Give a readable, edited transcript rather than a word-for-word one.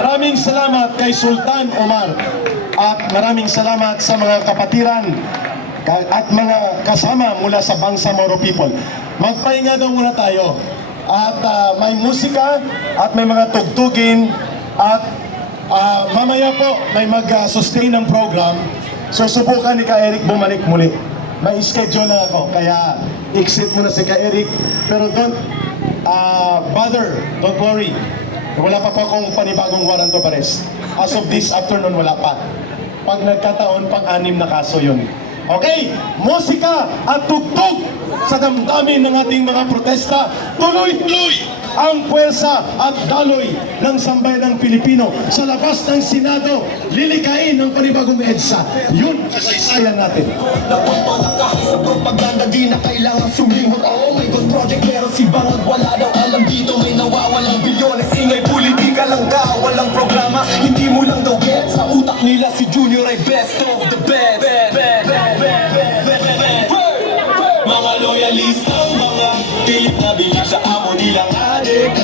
Maraming salamat kay Sultan Omar at maraming salamat sa mga kapatiran at mga kasama mula sa Bangsamoro People. Magpahinga daw muna tayo at may musika at may mga tugtugin at mamaya po may mag-sustain ng program. Susubukan ni Ka Eric bumalik muli. May schedule na ako, kaya exit muna si Ka Eric. Pero don't bother, don't worry. Wala pa po akong panibagong warrant of arrest. As of this afternoon, wala pa. Pag nagkataon, pang-anim na kaso yun. Okay, musika at tugtog sa damdamin ng ating mga protesta. Tuloy-tuloy ang puwersa at daloy ng sambayan ng Pilipino sa labas ng Senado. Lilikain ng panibagong EDSA. Yun kasaysayan natin. Napunto kahit sa propaganda, di na kailangan sumingot. Oh my God, project pero si Bangag wala daw alam dito. May nawawalang bilyones, ingay politika lang daw. Walang programa, hindi mo lang daw get. Sa utak nila si Junior ay best of the best. Mga loyalistang mga pilit na bilib sa amo nilang adik.